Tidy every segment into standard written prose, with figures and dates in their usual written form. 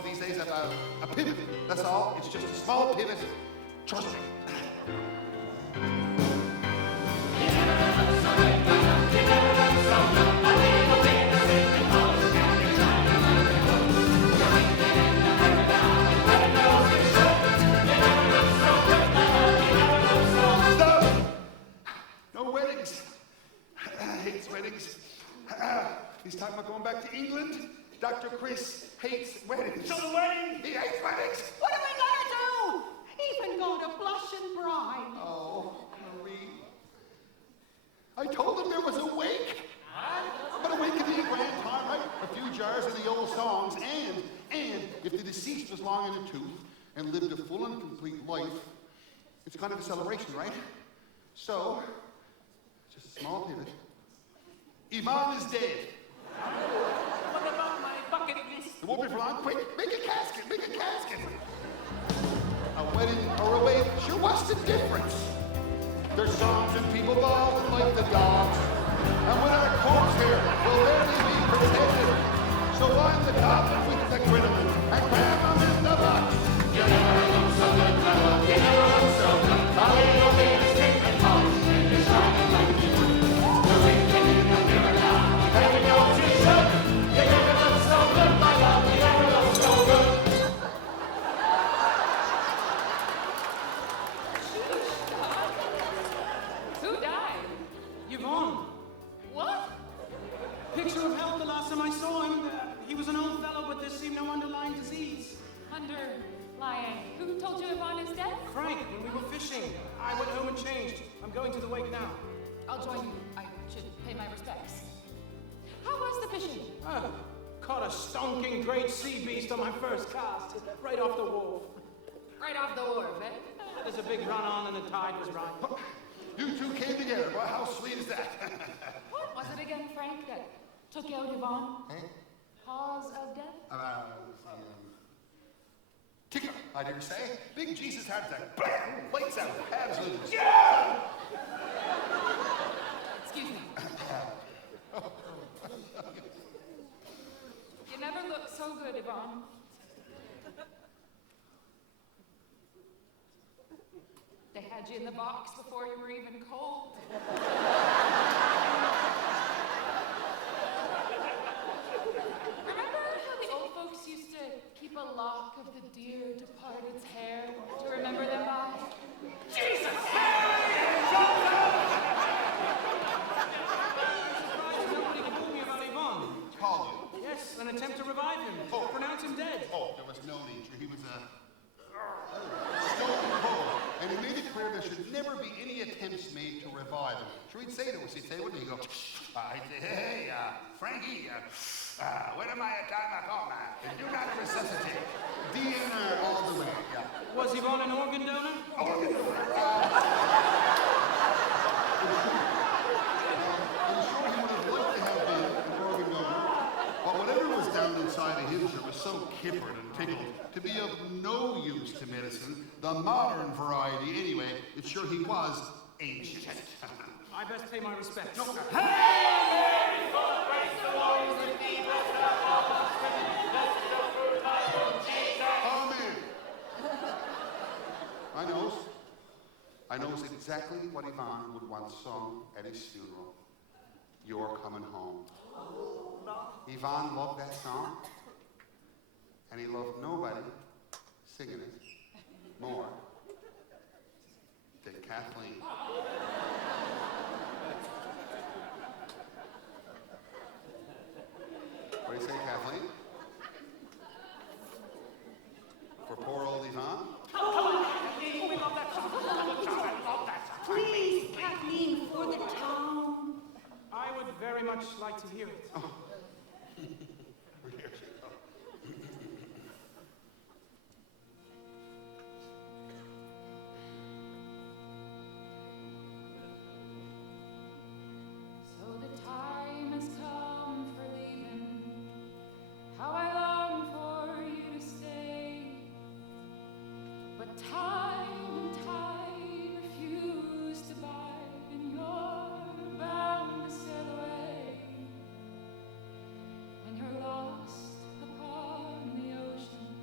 called these days a pivot. That's all. It's just a small pivot. Trust me. No weddings. Hates weddings. He's talking about going back to England. Dr. Chris hates weddings. So the wedding? He hates weddings. What are we gonna do? Even go to blush and bride. Oh, Marie. I told him there was a wake. But a wake can be a grand time, right? A few jars of the old songs, and if the deceased was long in the tooth and lived a full and complete life, it's kind of a celebration, right? So, just a small pivot. Yvonne is dead. What about my bucket list? It won't be for long. Quick, make a casket, make a casket. A wedding or a wake, sure, what's the difference? There's songs and people bawling like the dogs. And when our corpse here will barely be protected. So line the coffin with the crinoline and cram them in the box. You never look so good, my love, you never look so good. A little bit of stick and polish, and you're shining like you do. You're winking in the mirror now, and you know what you should. You never look so good, my love, you never look so good. Who died? Yvonne. What? Picture of health the last time I saw him. He was an old fellow, but there seemed no underlying disease. Underlying. Who told you Yvonne is dead? Frank, when we were fishing, I went home and changed. I'm going to the wake now. I'll join you. I should pay my respects. How was the fishing? Caught a stonking great sea beast on my first cast, right off the wharf. Right off the wharf, eh? There's a big run on and the tide was right. You two came together. Well, how sweet is that? What was it again, Frank, that took you out, Yvonne? Hey? Cause of death? Ticker, I dare say. Big Jesus heart attack. Blam! Lights out. Absolutely. Yeah! Excuse me. You never looked so good, Yvonne. They had you in the box before you were even cold. Remember how the old folks used to keep a lock of the dear departed's hair to remember them by? Jesus! Nobody told me about Yvonne. Call you. Yes, an attempt to revive him. Oh, pronounce him dead. Oh, there was no need to. He was stone cold. And he made it clear there should never be any attempts made to revive him. So he'd say to us, he'd say, wouldn't he? He'd go, I'd say, hey, Frankie, when am I at time I call now? Do not resuscitate. DNR all the way. Yeah. Was Yvonne an organ donor? Organ donor. I'm sure he would have liked to have been an organ donor. But whatever was down inside of him sure was so kippered and tickled to be of no use to medicine, the modern variety anyway, it's sure he was ancient. I best pay my respects. No. Amen. I knows exactly what Yvonne would want sung at his funeral. You're coming home. Yvonne loved that song, and he loved nobody singing it more than Kathleen. What do you say, Kathleen? For poor old Yvonne? We love that song. Please, Kathleen, for the town. I would very much like to hear it. Oh. Here she goes. So the time has come for leaving. How I long for you to stay. But time and tide refuse to bide, and you're bound to sail away. When you're lost upon the ocean,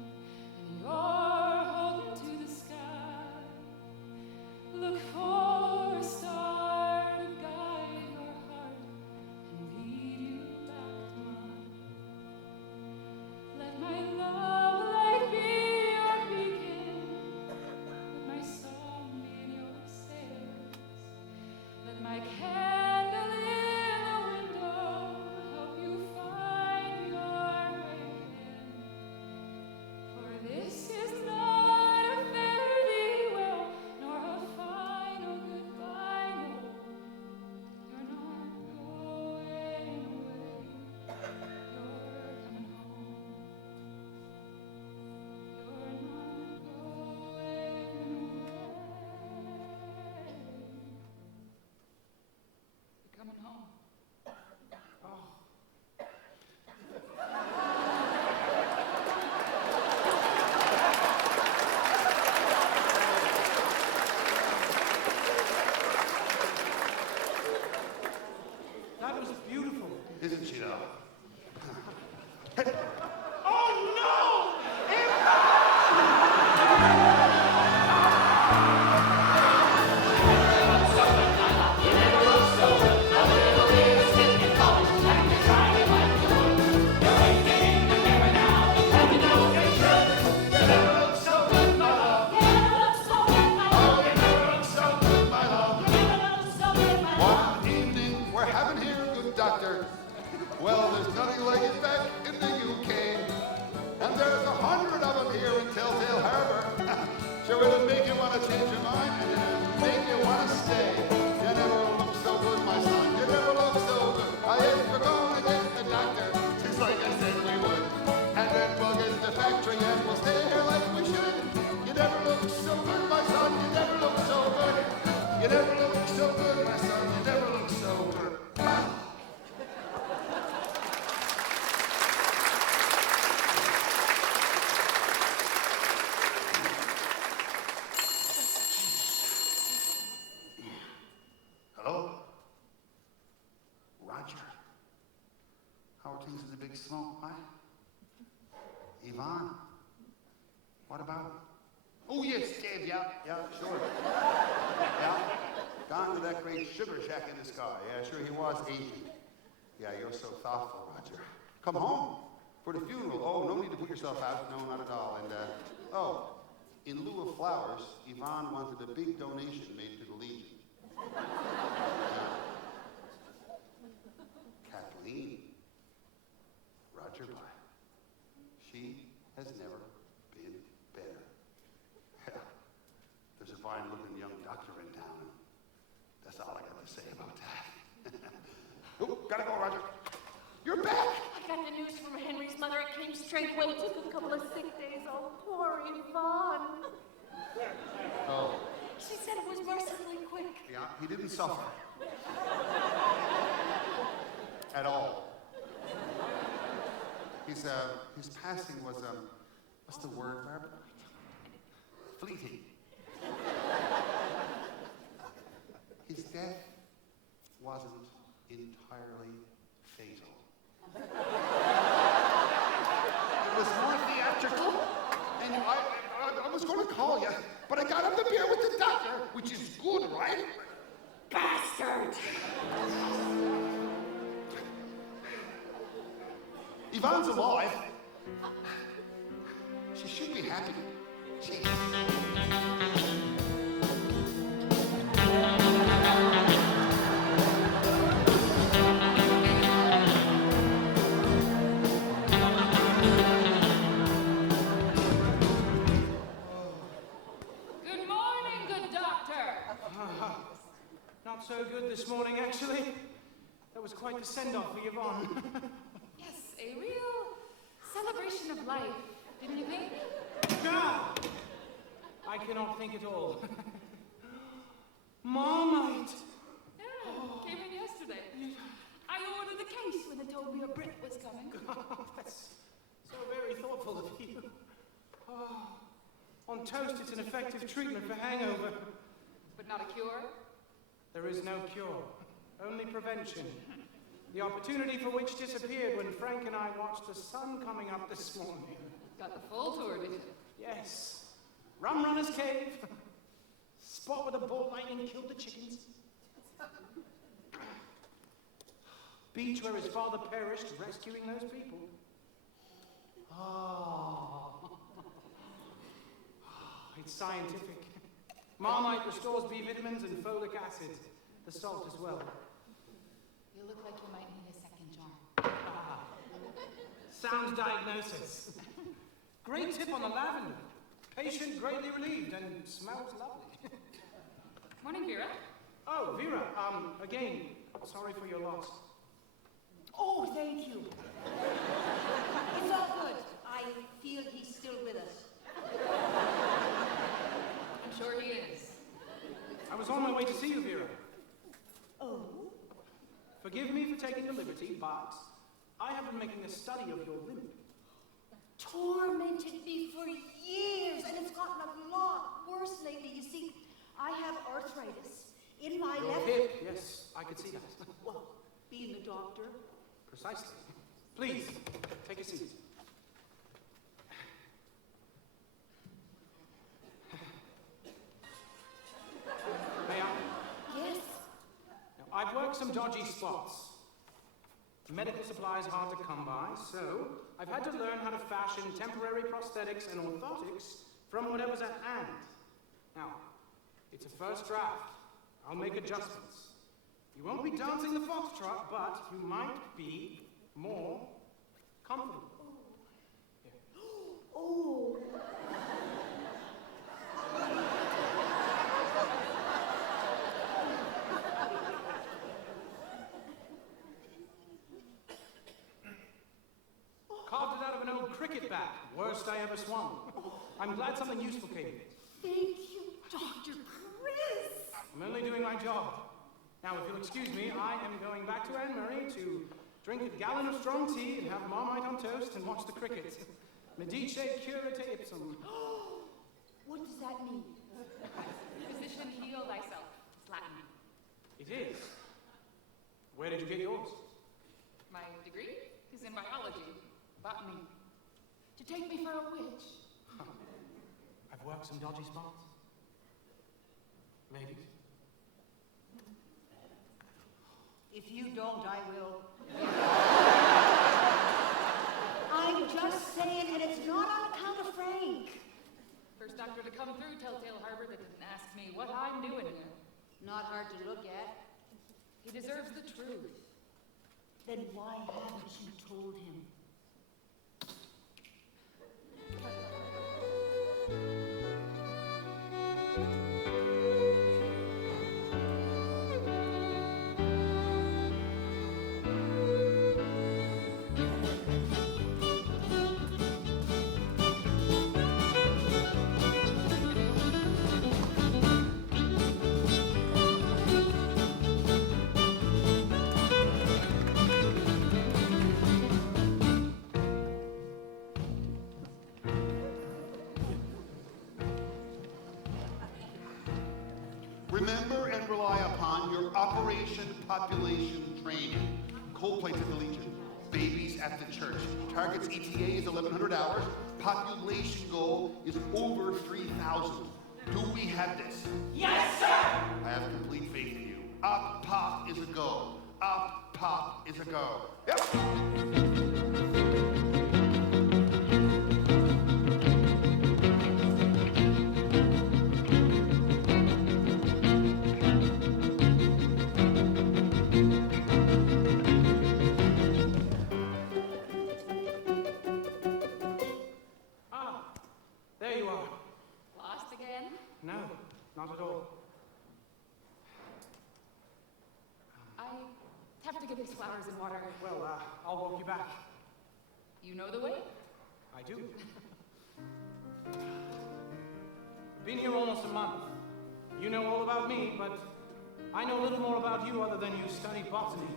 My candle in the window, help you find your way in. For this is not a fare thee well, nor a final goodbye, no. You're not going away, you're coming home. You're not going away. You're coming home. That was beautiful. Isn't she, though? Oh no! One evening we're having here, good doctor. Well, there's nothing like it back in the UK. And there's 100 of them here in Telltale Harbour. Sure, it'll make you want to change your mind and it'll make you want to stay. You never look so good, my son. You never look so good. I guess we're going to get the doctor, just like I said we would. And then we'll get the factory and we'll stay here like we should. You never look so good, my son. You never look so good. You never look so good, my son. You never look so good. Hello? Roger. How are things in the big smoke, huh? Yvonne? What about? Oh, yes, Dave, yeah, sure. Yeah, gone to that great sugar shack in the sky. Yeah, sure, he was aging. Yeah, you're so thoughtful, Roger. Come home for the funeral. Oh, no need to put yourself out. No, not at all. And, in lieu of flowers, Yvonne wanted a big donation made to the Legion. Kathleen, Roger Bye. She has never been better. Yeah. There's a fine-looking young doctor in town. That's all I got to say about that. Oh, gotta go, Roger. You're back. I got the news from Henry's mother. It came straight when he took a couple of sick days. Oh, poor Yvonne. Oh, She said it was mercifully quick. yeah, he didn't suffer. At all. His passing was, what's the word, Barbara? Fleeting. His death wasn't entirely fatal. It was more theatrical, and I was going to call you, but I got him the beer with the doctor, which is good, right? Bastard! Yvonne's alive. She should be happy. Jeez. Good morning, good doctor. Not so good this morning, actually. That was quite the send-off for Yvonne. Yes, a real celebration of life, didn't you think? Ah! I cannot think at all. Marmite! Yeah, came in yesterday. I ordered the case when they told me a Brit was coming. That's so very thoughtful of you. Oh, on toast, it's an effective treatment for hangover. But not a cure? There is no cure, only prevention. The opportunity for which disappeared when Frank and I watched the sun coming up this morning. Got the full tour, did you? Yes. Rum Runner's Cave. Spot where the ball lightning killed the chickens. Beach where his father perished rescuing those people. Oh. It's scientific. Marmite restores B vitamins and folic acid. the salt as well. You look like you might need a second jar. Sound diagnosis. Great tip on the lavender. Patient greatly relieved and smells lovely. Morning, Vera. Oh, Vera, again, sorry for your loss. Oh, thank you. It's all good. I feel he's still with us. I'm sure he is. I was on my way to see you, Vera. Oh? Forgive me for taking the liberty, but I have been making a study of your limb. Tormented me for years, and it's gotten a lot worse lately. You see, I have arthritis in my Your left hip, yes, I could see that. Well, being a doctor. Precisely. Please, take a seat. May I? Yes. Now, I've worked some dodgy spots. Medical supplies hard to come by, so I've had to learn how to fashion temporary prosthetics and orthotics from whatever's at hand. Now, it's a first draft. I'll make adjustments. You won't be dancing the foxtrot, but you might be more comfortable. Oh. Carved it out of an old cricket bat. Worst I ever swung. I'm glad something useful came of it. Thank you, Dr. Chris. I'm only doing my job. Now, if you'll excuse me, I am going back to Anne Murray to drink a gallon of strong tea and have Marmite on toast and watch the cricket. Medice curate ipsum. What does that mean? Physician, heal thyself. It's Latin. It is. Where did you get yours? My degree is in biology, botany. To take me for a witch. I've worked some dodgy spots. Ladies? If you don't, I will. I'm just saying, and it's not on account of Frank. First doctor to come through Telltale Harbor that didn't ask me what I'm doing here. Not hard to look at. He deserves the truth. Then why haven't you told him? Remember and rely upon your Operation Population Training. Cold plates at the Legion. Babies at the church. Target's ETA is 1,100 hours. Population goal is over 3,000. Do we have this? Yes, sir! I have complete faith in you. Up, pop is a go. Up, pop is a go. Yep. There you are. Lost again? No, not at all. I have to get these flowers and water. Well, I'll walk you back. You know the way? I do. Been here almost a month. You know all about me, but I know little more about you other than you studied botany.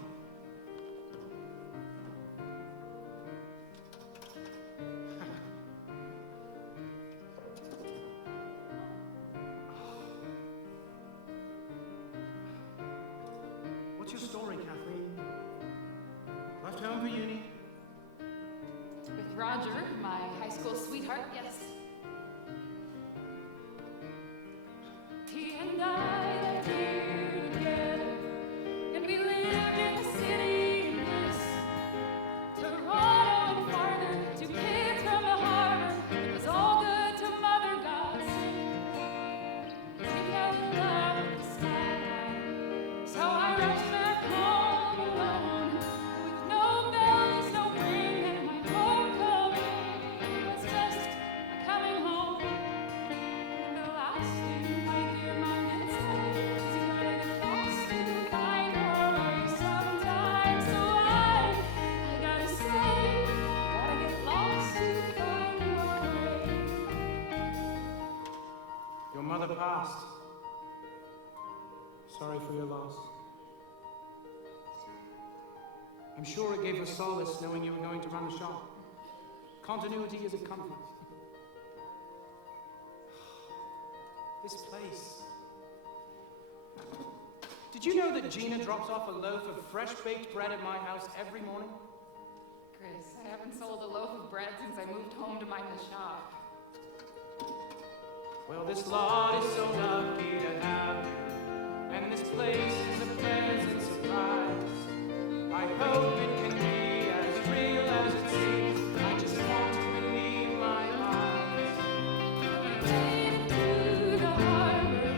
What's your story, Kathleen? Left home for uni? With Roger, my high school sweetheart, yes. He and I lived here together, and we lived in the city, yes. Toronto and farther, 2 kids from the harbor. It was all good to Mother Gods. We fell in love with the skyline, so Your mother passed. Sorry for your loss. I'm sure it gave her solace knowing you were going to run the shop. Continuity is a comfort. This place. Did you know that Gina drops off a loaf of fresh-baked bread at my house every morning? Chris, I haven't sold a loaf of bread since I moved home to mind the shop. Well, this lot is so lucky to have, and this place is a pleasant surprise. I hope it can be as real as it seems. I just want to believe my eyes. We made it to the harbor.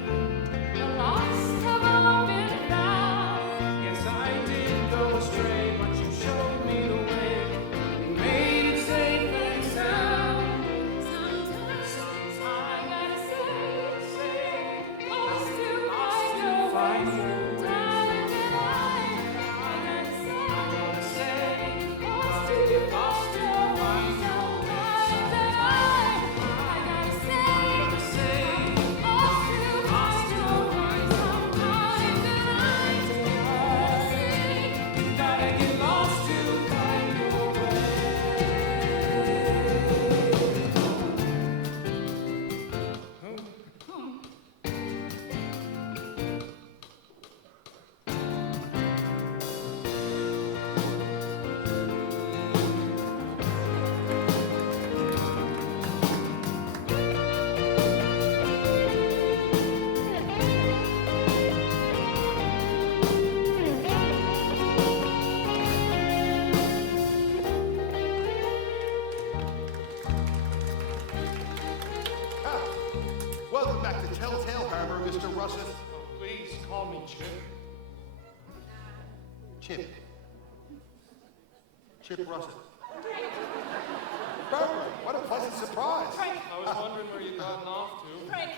The lost have all been found. Yes, I did go astray, but you showed me the way. You made it safe and sound. Sometimes I gotta say, lost to find your way. Time and I gotta say, lost to find your way. Sometimes and I gotta say, lost to find your way. Sometimes and I say, You gotta get lost to find your Ah, welcome back to Telltale Harbor, Mr. Russet. Please call me Chip. Chip. Chip Russet. Barbara, what a pleasant surprise. Frank, I was wondering where you'd gotten off to. Frank.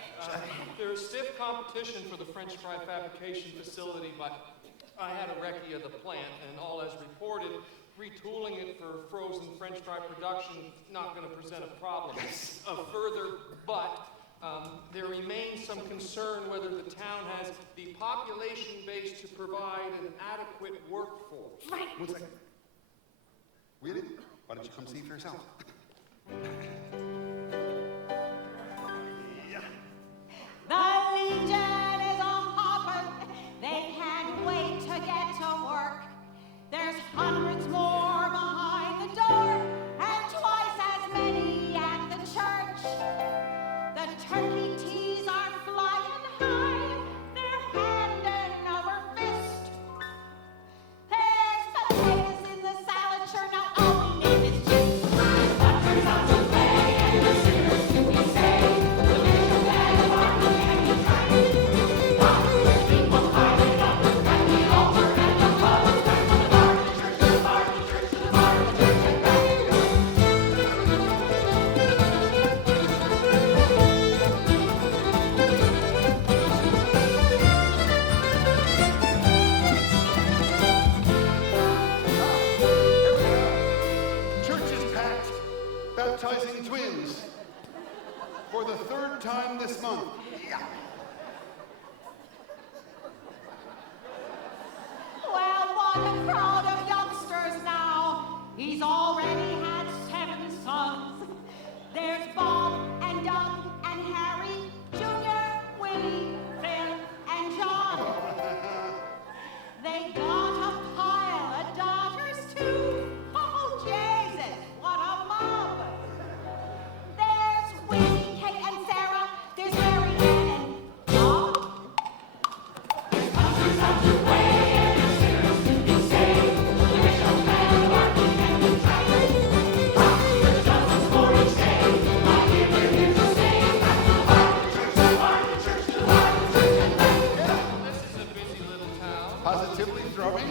There is stiff competition for the French fry fabrication facility, but I had a recce of the plant, and all as reported, retooling it for frozen French fry production not going to present a problem. Further, but there remains some concern whether the town has the population base to provide an adequate workforce. Frank. One second. Really? Why don't you come see for yourself? Yeah. The Legion is a hopper. They can't wait to get to work. There's hundreds more behind the door and twice as many at the church. The turkey teas are flying high. They're handing over fist. There's potatoes in the salad churn. Now all we need is juice. Butter's on the way and the sinners do we say. The little bag of army and you try it. There's people piling up at the altar and the clothes turn from the bar to the church to the bar to the church to the bar to the church and back. Here we are. Church is packed, baptizing twins for the third time this month. Yeah. Well, what a crowd of youngsters now. He's already had 7 sons. There's Bob and Doug and Harry, Junior, Willie, Phil, and John. They got a pile of daughters too. Oh, Jesus, what a mob. There's Winnie, Kate, and Sarah. There's Mary Ann and Bob. This is a busy little town. Positively thrumming.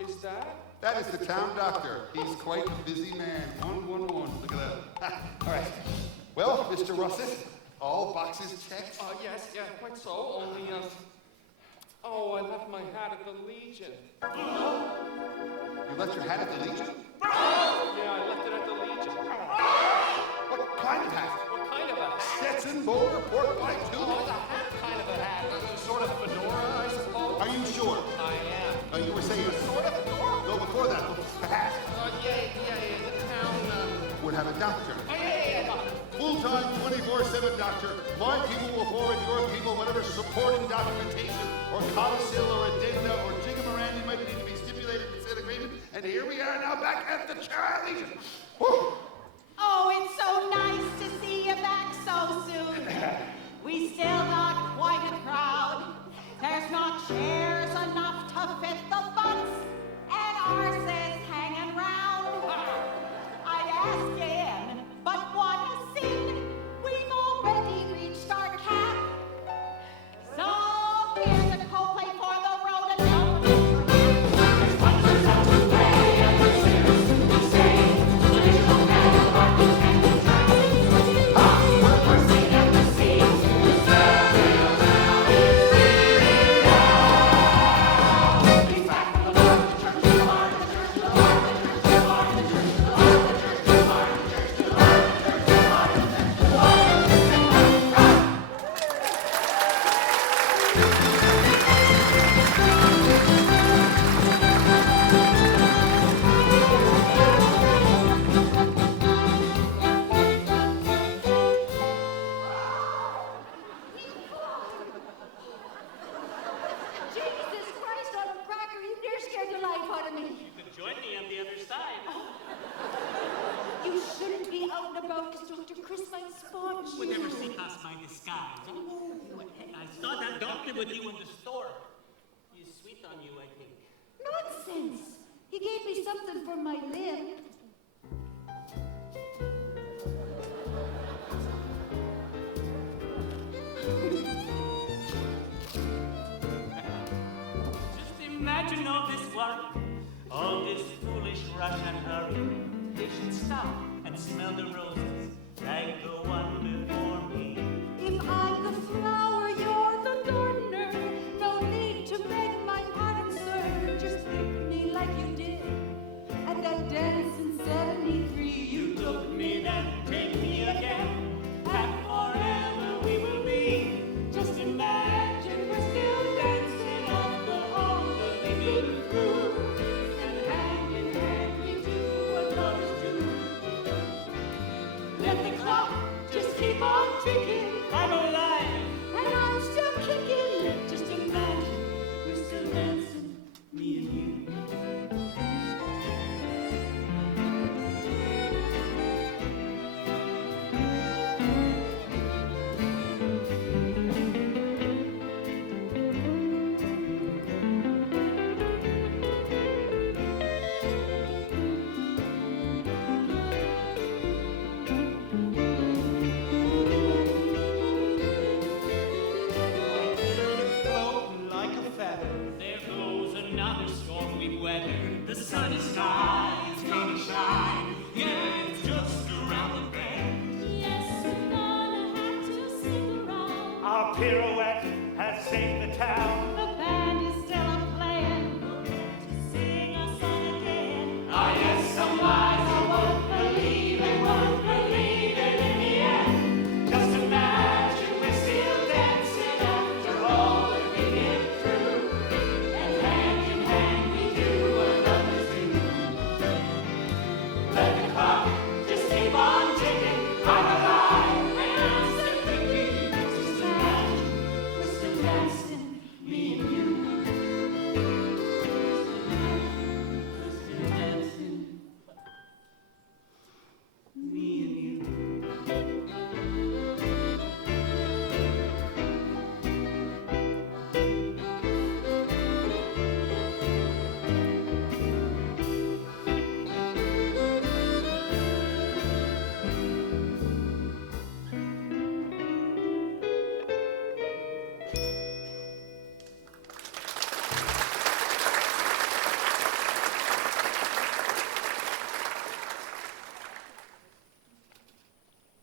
Is that? That is the town doctor. He's quite a busy man. 111. Look at that. All right. Well, Mr. Russet, all boxes checked. Yes, yeah, quite so. Only, oh, I left my hat at the Legion. You left your hat at the Legion? Yeah, I left it at the Legion. What kind of hat? What kind of hat? Stetson venison, boar, pork pie, too? Oh, it's a hat kind of a hat. A sort of fedora, I suppose. Are you sure? I am. You were saying Sort of fedora? no, before that, the hat. Yeah. The town, Would have a doctor. yeah. Full-time, 24/7 doctor. My people will forward your people whatever supporting documentation or codicil or addenda or jigamarandi might need to be stipulated in said agreement. And here we are now back at the Charlie Legion. Whew. Oh, it's so nice to see you back so soon. We still got quite a crowd. There's not chairs enough to fit the butts, and arses hanging round. I'd ask you in, but what a sin. We've already reached our cap. So here's a Coldplay for the road and Jesus Christ on a cracker, you near scared the life out of me. You can join me on the other side. You shouldn't be out and about because Dr. Chris might spot you. Would never see past my disguise. I saw that doctor with you in the store. He's sweet on you, I think. Nonsense. He gave me something for my limb. Just imagine all this work, all this foolish rush and hurry. They should stop and smell the roses like the one before me. If I'm the flower, you're the gardener. No need to beg my pardon, sir. Just pick me like you did at that dance in 73. You took me then, take me again, and forever we will be. Just imagine we're still dancing on the hall that we've been through, and hand in hand we do what lovers do. Let the clock just keep on ticking. I'm alive, And I'm still kicking. just imagine we're still dancing, me and you. Floating like a feather. There goes another storm we've weathered. The sunny sky is gonna shine. Yeah, it's just around the bend. Yes, we're gonna have to sing around. Our pirouette has saved the town. the band is still a-playing to sing a song again. Ah, yes, some lies are worth believing in the end. Just imagine we're still dancing after all that we've been through. And hand in hand we do what lovers do. Let the clock just keep on ticking. I'm alive and I'm still kicking. Just imagine we're still dancing, me and you. We're still dancing, me and you.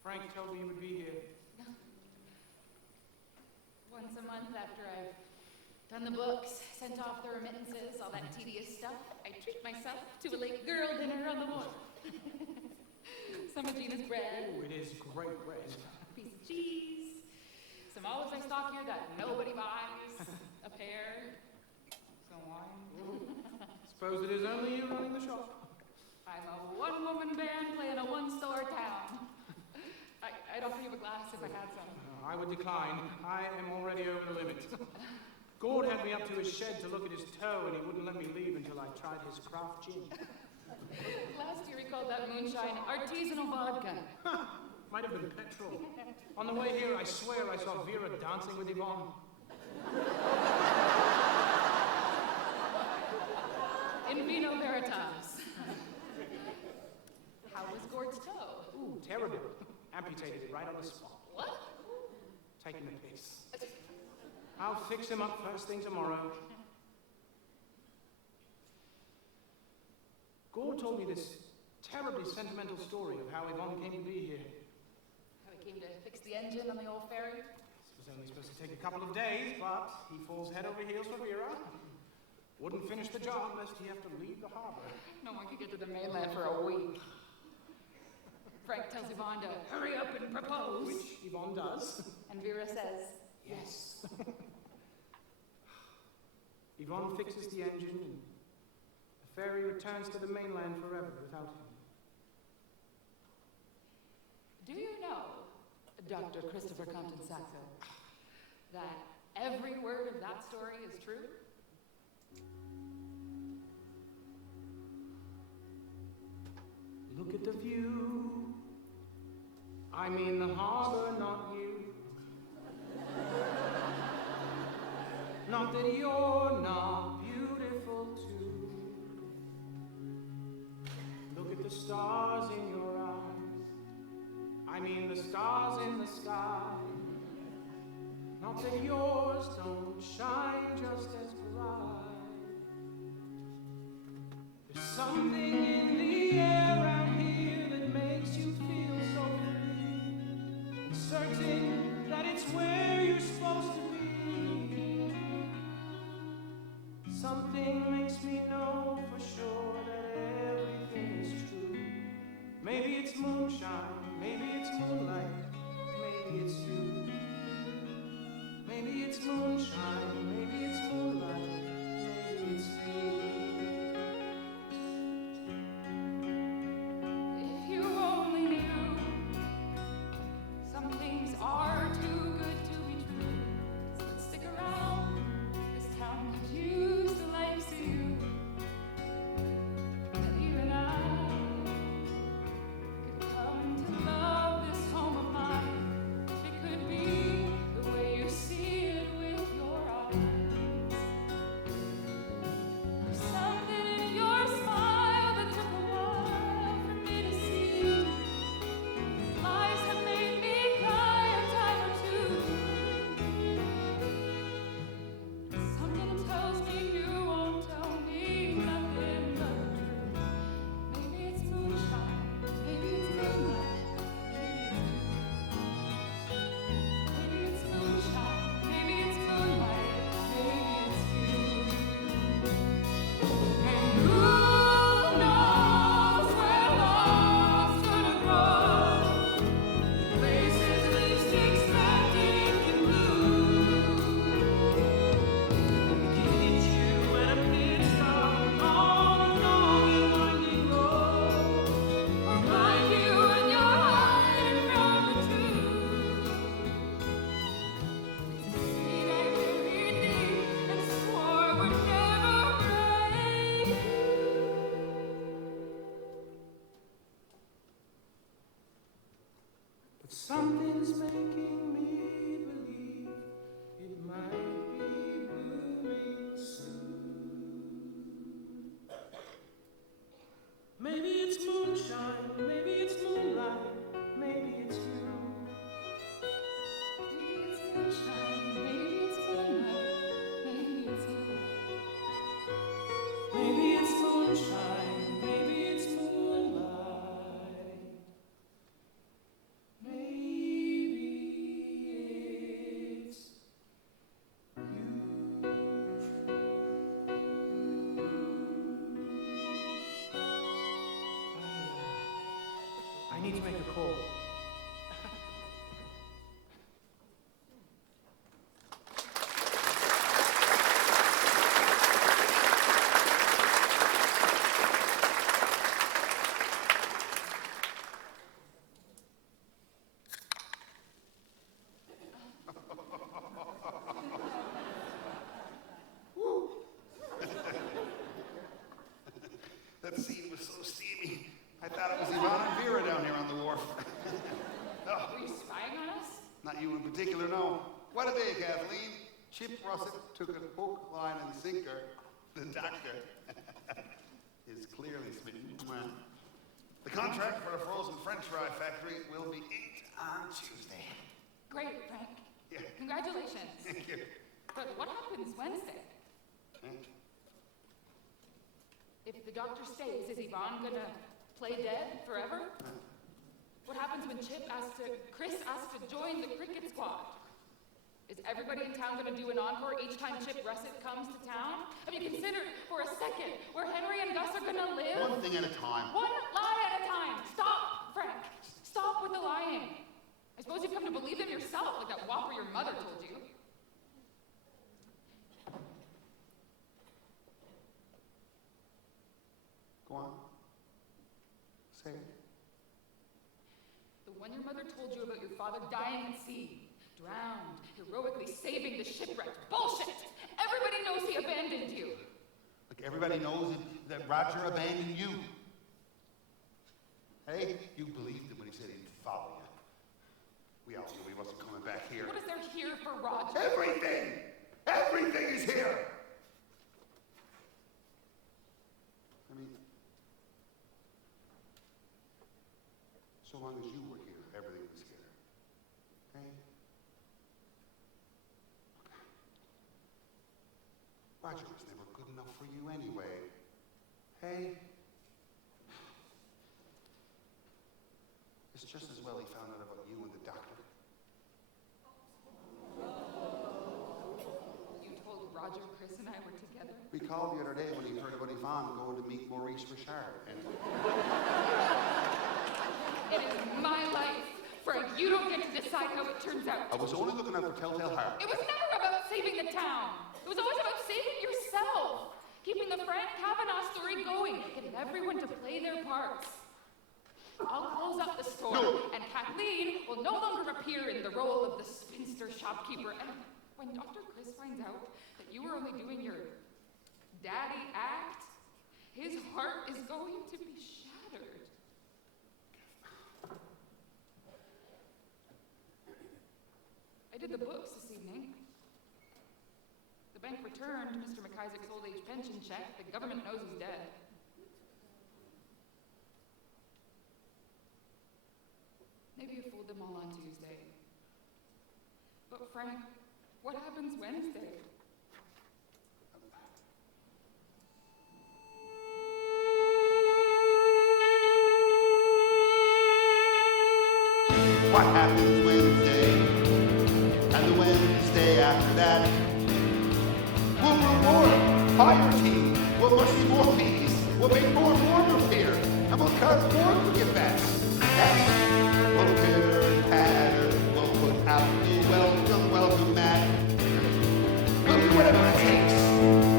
Frank told me you would be here. Once a month after I've done the books, sent off the remittances, all that tedious stuff, I treat myself to a late girl dinner on the water. Some of Gina's bread, Oh, it is great bread. a piece of cheese, some olives I stock here that nobody buys, a pear, so on. Suppose it is only you running the shop. I'm a one-woman band playing a one-store town. I'd offer you a glass if I had some. I would decline. I am already over the limit. Gord had me up to his shed to look at his toe, and he wouldn't let me leave until I tried his craft gin. Last year he called that moonshine artisanal vodka. Might have been petrol. On the way here, I swear I saw Vera dancing with Yvonne. In vino veritas. How was Gord's toe? Ooh, terrible. Amputated right on the spot. What? Taking the piss. I'll fix him up first thing tomorrow. Gord told me this terribly sentimental story of how Yvonne came to be here. How he came to fix the engine on the old ferry? This was only supposed to take a couple of days, but he falls head over heels for Vera. Wouldn't finish the job lest he have to leave the harbor. No one could get to the mainland for a week. Frank tells Yvonne to hurry up and propose. Which Yvonne does. And Vera says, Yes. Yvonne fixes the engine, and the ferry returns to the mainland forever without him. do you know, Dr. Christopher Compton Saxo, that every word of that story is true? Look at the view. I mean the harbor, not you. Not that you're not beautiful too. Look at the stars in your eyes. I mean the stars in the sky. Not that yours don't shine just as bright. There's something in the air out here that makes you feel so free, and certain that it's where you're supposed to be. Something makes me know for sure that everything is true. Maybe it's moonshine, maybe it's moonlight, maybe it's you. Maybe it's moonshine, maybe it's moonlight, maybe it's you. If you only knew, some things are too good to be true. So stick around, this town could use the likes of you. And even I could come to love this home of mine. If it could be the way you see it with your eyes. There's something in your smile that took a while for me to see. Lies have made me cry a time or two. Something tells me you won't tell me nothing but the truth. Maybe it's moonshine, maybe it's moonlight, maybe it's moonshine, maybe it's moonlight, maybe it's you. And who knows where love's gonna grow? Places least expected it can bloom. Get you at a pit stop on a long and winding road. Or find you when you're hiding from the truth. It's a seed I buried deep and swore would never break. But something's making me believe it might be blooming soon. Maybe it's moonshine, maybe it's moonlight, maybe it's you. Maybe it's moonshine, maybe it's moonlight, maybe it's you. Maybe it's moonshine, maybe it's moonlight. Maybe it's I need to make a call. particular, no. What a day, Kathleen. Chip Russet took a hook, line, and sinker. The doctor is clearly smitten. The contract for a frozen French fry factory will be inked on Tuesday. Great, Frank. Yeah. Congratulations. Thank you. But what happens Wednesday? If the doctor stays, is Yvonne gonna play dead forever? What happens when Chris asks to join the cricket squad? Is everybody in town gonna do an encore each time Chip Russet comes to town? Have you considered for a second where Henry and Gus are gonna live? One thing at a time. One lie at a time. Stop, Frank. Stop with the lying. I suppose you've come to believe them yourself, like that whopper your mother told you. Go on. Say it. The one your mother told you about your father dying at sea, drowned, heroically saving the shipwrecked. Bullshit! Everybody knows he abandoned you. Like everybody knows that Roger abandoned you. Hey, you believed him when he said he'd follow you. We all knew he wasn't coming back here. What is there here for Roger? Everything! Everything is here! I mean, so long as you were here, everything was here. Hey? Roger was never good enough for you anyway. Hey? It's just as well he found out about you and the doctor. You told Roger, Chris, and I were together. We called the other day when he heard about Yvonne going to meet Maurice Richard. And It is my life, Frank. You don't get to decide how it turns out. I was only looking out for Telltale Heart. It was never about saving the town. It was always about saving yourself. Keeping the Frank Kavanaugh story going. Getting everyone to play their parts. I'll close up the store, and Kathleen will no longer appear in the role of the spinster shopkeeper. And when Dr. Chris finds out that you were only doing your daddy act, his heart is going to be shattered. I did the books this evening. The bank returned Mr. McIsaac's old age pension check. The government knows he's dead. Maybe you fooled them all on Tuesday. But Frank, what happens Wednesday? What happens Wednesday? And the Wednesday after that? We'll reward fire team. We'll mushy more peas. We'll make more warmer beer. And we'll cut more cricket bats. We'll pitter and patter. We'll put out the welcome mat. We'll do whatever it takes.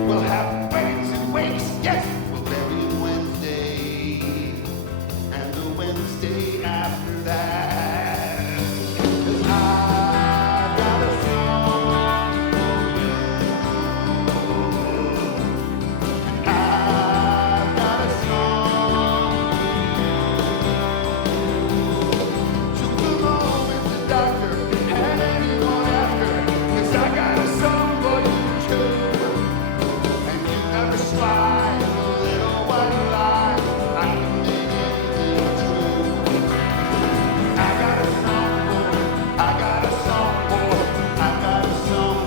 We'll have weddings and wakes. Yes, we'll bury him Wednesday. And the Wednesday after that. 'Cause I got a song for you. I got a song for you. So come on with the doctor and anyone after. 'Cause I got a song for you too. And you never slide a little white lie. I can make anything true. I got a song for, I got a song for, I got a song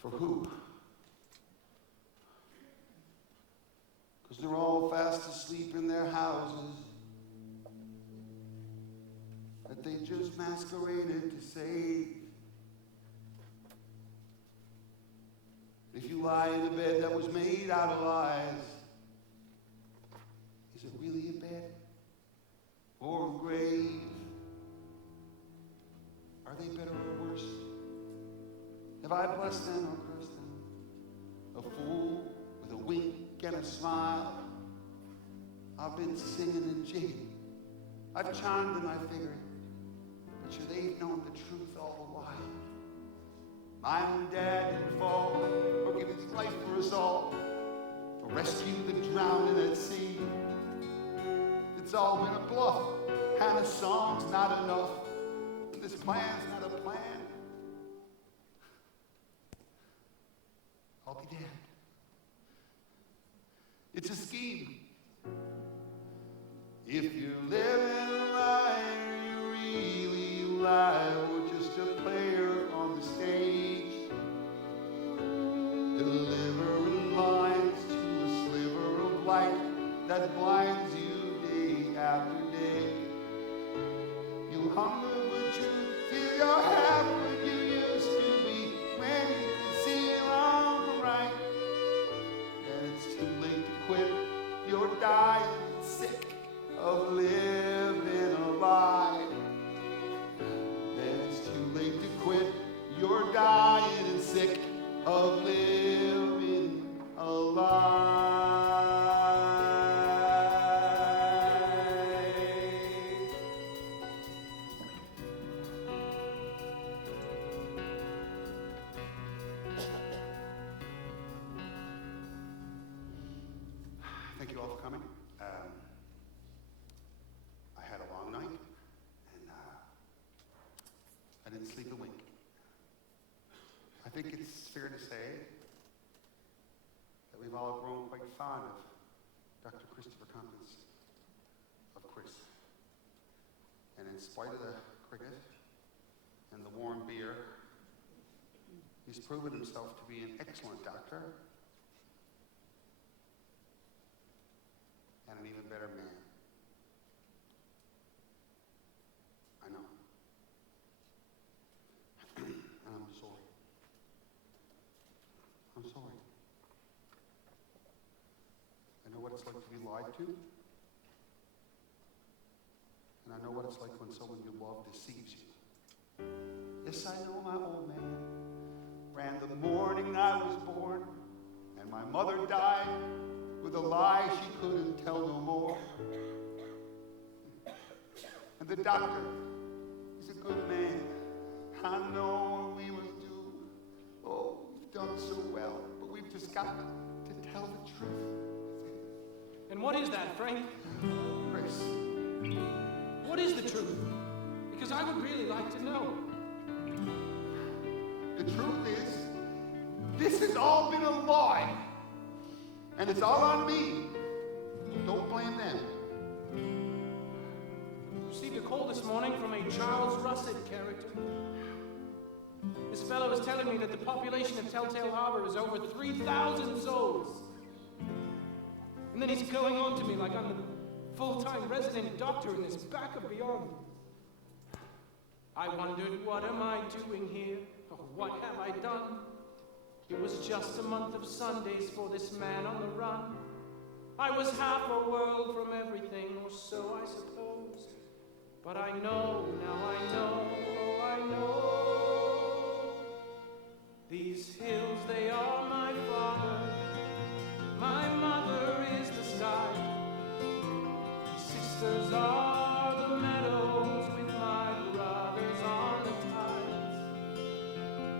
for who? 'Cause they're all fast asleep in their houses that they just masqueraded to save. If you lie in a bed that was made out of lies, is it really a bed or a grave? Are they better or worse? Have I blessed them or cursed them? A fool with a wink and a smile. I've been singing and jigging. I've chimed in my figuring. But sure they've known the truth all the while. My own dad didn't fall or give his life for us all. To rescue the drowning at sea. It's all been a bluff. And a song's not enough. And this plan's not a plan. I'll be damned. It's a scheme. If you're living a lie, you really lie. We're just a player on the stage, delivering lines to a sliver of light that blinds you day after day. You hunger, but you feel you're half what you used to be when you could see wrong from right. And it's too late to quit. You're dying sick of living a lie. Then it's too late to quit. You're dying and sick of living a lie. Thank you all for coming. I had a long night, and I didn't sleep a wink. I think it's fair to say that we've all grown quite fond of Dr. Christopher Compton's of Chris. And in spite of the cricket and the warm beer, he's proven himself to be an excellent doctor and an even better man. I know. And I'm sorry. I'm sorry. I know what it's like to be lied to. And I know what it's like when someone you love deceives you. Yes, I know my old man ran the morning I was born, and my mother died with a lie she couldn't tell no more. And the doctor, he's a good man. I know we were doomed. Oh, we've done so well, but we've just got to tell the truth. And what is that, Frank? Chris, What is the truth? Because I would really like to know. the truth is, this has all been a lie. And it's all on me. Don't blame them. Received a call this morning from a Charles Russet character. This fellow was telling me that the population of Telltale Harbour is over 3,000 souls. And then he's going on to me like I'm the full-time resident doctor in this back of beyond. I wondered, what am I doing here? Or what have I done? It was just a month of Sundays for this man on the run. I was half a world from everything, or so I suppose. But I know, now I know, oh I know. These hills, they are my father. My mother is the sky. My sisters are the meadows with my brothers on the tides.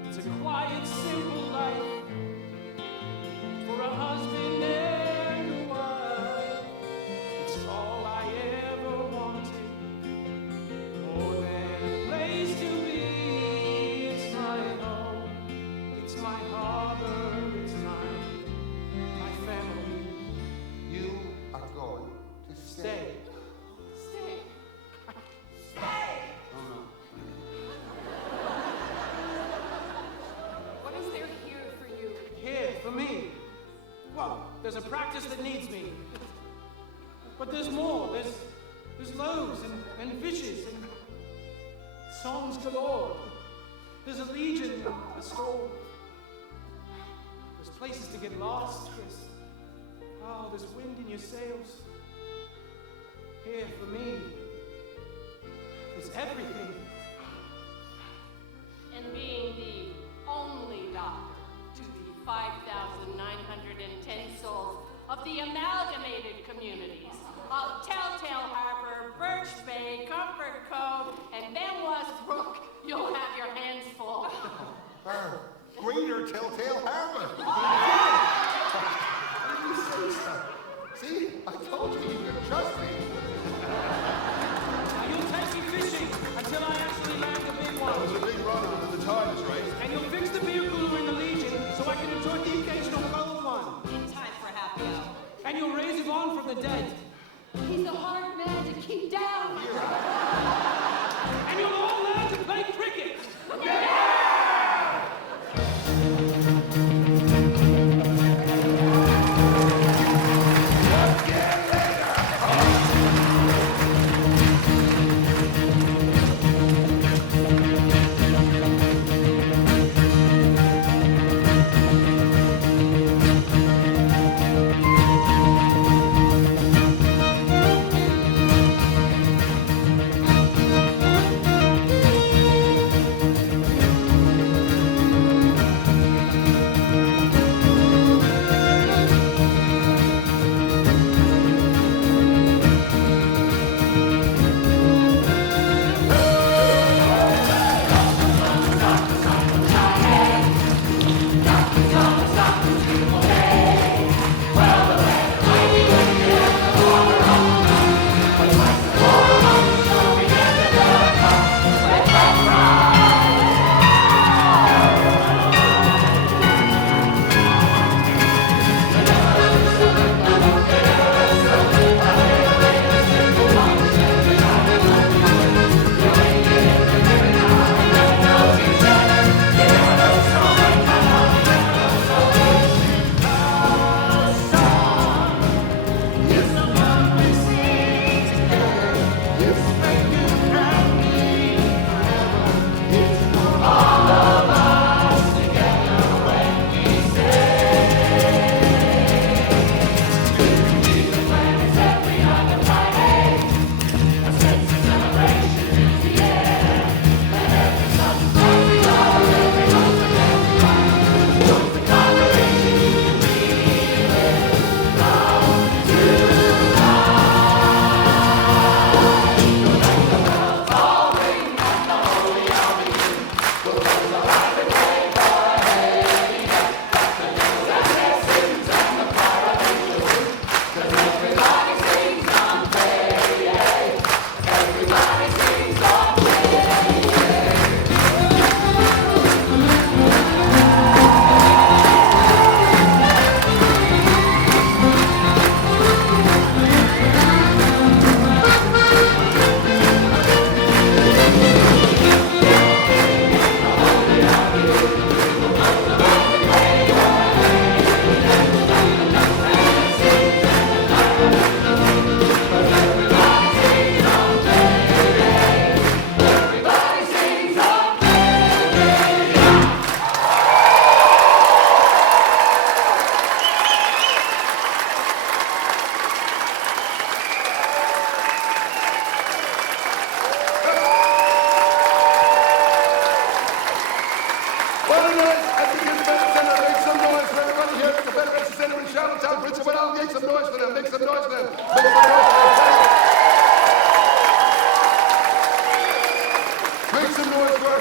It's a quiet, simple life for a husband and a wife. It's all I ever wanted, more than a place to be. It's my home, it's my harbor, it's my family. You are going to stay. Stay. Oh, no. What is there here for you? Here, for me. Well, there's a practice that needs me. But there's more. There's loaves and fishes and songs galore. There's a legion, a storm. There's places to get lost. There's wind in your sails. Here, for me, there's everything. And being the only doctor to the 5,910 souls of the amalgamated communities of Telltale Harbour, Birch Bay, Comfort Cove, and Benoist Brook, you'll have your hands full. Greater Telltale Harbour. What did you say, sir? See, I told you you could trust me.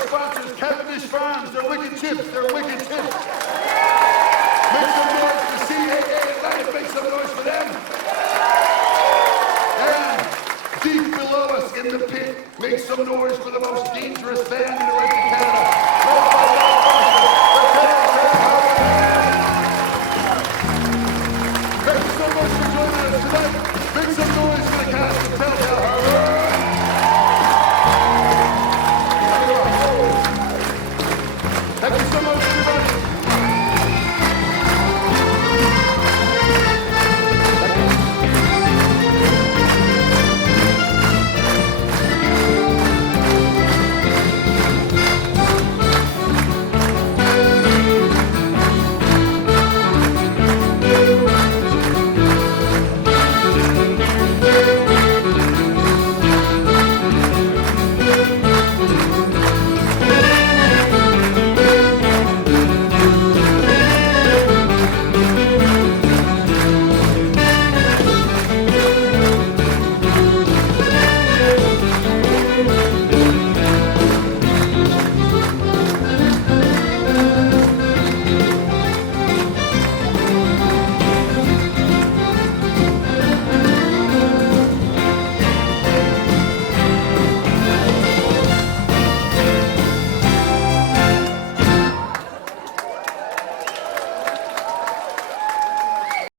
sponsors, Cavendish Farms. They're wicked chips. They're wicked chips. Make some noise for the CAA Atlanta. Make some noise for them. And deep below us in the pit, make some noise for the most dangerous band in the